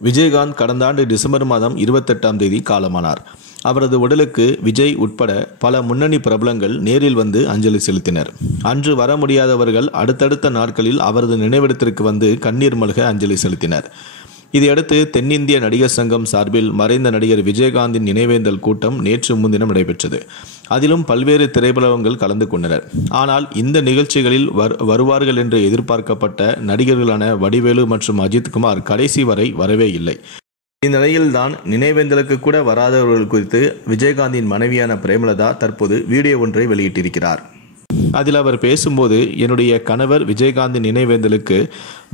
விஜயகாந்த் கடந்த ஆண்டு டிசம்பர் மாதம் 28ஆம் தேதி காலமானார். அவரது உடலுக்கு விஜய் உட்பட பல முன்னணி பிரபலங்கள் நேரில் வந்து அஞ்சலி செலுத்தினர். அன்று வர முடியாதவர்கள் அடுத்தடுத்த நாட்களில் அவரது நினைவிடத்திற்கு வந்து கண்ணீர் மல்க அஞ்சலி செலுத்தினர். இதையடுத்து தென்னிந்திய நடிகர் சங்கம் சார்பில் மறைந்த நடிகர் விஜயகாந்தின் நினைவேந்தல் கூட்டம் நேற்று முன்தினம் நடைபெற்றது. அதிலும் பல்வேறு திரைப்படங்கள் கலந்து கொண்டனர். ஆனால் இந்த நிகழ்ச்சிகளில் வருவார்கள் என்று எதிர்பார்க்கப்பட்ட நடிகர்களான வடிவேலு மற்றும் அஜித்குமார் கடைசி வரை வரவே இல்லை. இந்நிலையில்தான் நினைவேந்தலுக்கு கூட வராதவர்கள் குறித்து விஜயகாந்தின் மனைவியான பிரேமலதா தற்போது வீடியோ ஒன்றை வெளியிட்டிருக்கிறார். அதில் அவர் பேசும்போது, என்னுடைய கணவர் விஜயகாந்தின் நினைவேந்தலுக்கு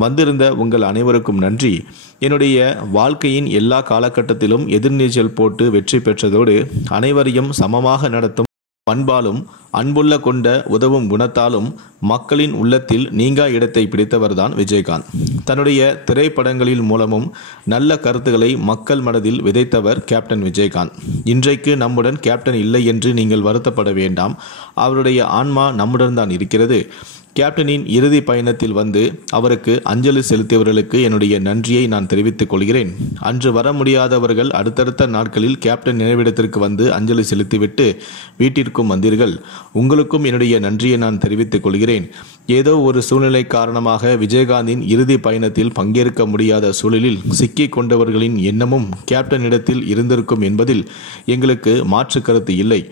வந்திருந்த உங்கள் அனைவருக்கும் நன்றி. என்னுடைய வாழ்க்கையின் எல்லா காலகட்டத்திலும் எதிர்நீச்சல் போட்டு வெற்றி பெற்றதோடு அனைவரையும் சமமாக நடத்தும் பண்பாலும் அன்புள்ள கொண்ட உதவும் குணத்தாலும் மக்களின் உள்ளத்தில் நீங்கா இடத்தை பிடித்தவர்தான் விஜயகாந்த். தன்னுடைய திரைப்படங்களின் மூலமும் நல்ல கருத்துக்களை மக்கள் மனதில் விதைத்தவர் கேப்டன் விஜயகாந்த். இன்றைக்கு நம்முடன் கேப்டன் இல்லை என்று நீங்கள் வருத்தப்பட வேண்டாம். அவருடைய ஆன்மா நம்முடன் தான் இருக்கிறது. கேப்டனின் இறுதி பயணத்தில் வந்து அவருக்கு அஞ்சலி செலுத்தியவர்களுக்கு என்னுடைய நன்றியை நான் தெரிவித்துக் கொள்கிறேன். அன்று வர முடியாதவர்கள் அடுத்தடுத்த நாட்களில் கேப்டன் நினைவிடத்திற்கு வந்து அஞ்சலி செலுத்திவிட்டு வீட்டிற்கும் வந்தீர்கள். உங்களுக்கும் என்னுடைய நன்றியை நான் தெரிவித்துக் கொள்கிறேன். ஏதோ ஒரு சூழ்நிலை காரணமாக விஜயகாந்தின் இறுதி பயணத்தில் பங்கேற்க முடியாத சூழலில் சிக்கிக் கொண்டவர்களின் எண்ணமும் கேப்டனிடத்தில் இருந்திருக்கும் என்பதில் எங்களுக்கு மாற்று கருத்து இல்லை.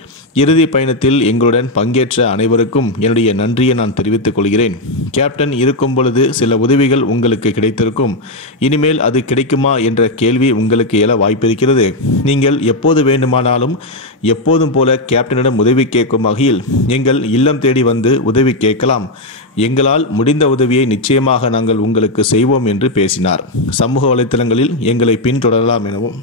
இறுதி பயணத்தில் எங்களுடன் பங்கேற்ற அனைவருக்கும் என்னுடைய நன்றியை நான் தெரிவித்துக் கொள்கிறேன். கேப்டன் இருக்கும் பொழுது சில உதவிகள் உங்களுக்கு கிடைத்திருக்கும். இனிமேல் அது கிடைக்குமா என்ற கேள்வி உங்களுக்கு எழ வாய்ப்பிருக்கிறது. நீங்கள் எப்போது வேண்டுமானாலும் எப்போதும் போல கேப்டனிடம் உதவி கேட்கும் வகையில் எங்கள் இல்லம் தேடி வந்து உதவி கேட்கலாம். எங்களால் முடிந்த உதவியை நிச்சயமாக நாங்கள் உங்களுக்கு செய்வோம் என்று பேசினார். சமூக வலைத்தளங்களில் எங்களை பின்தொடரலாம் எனவும்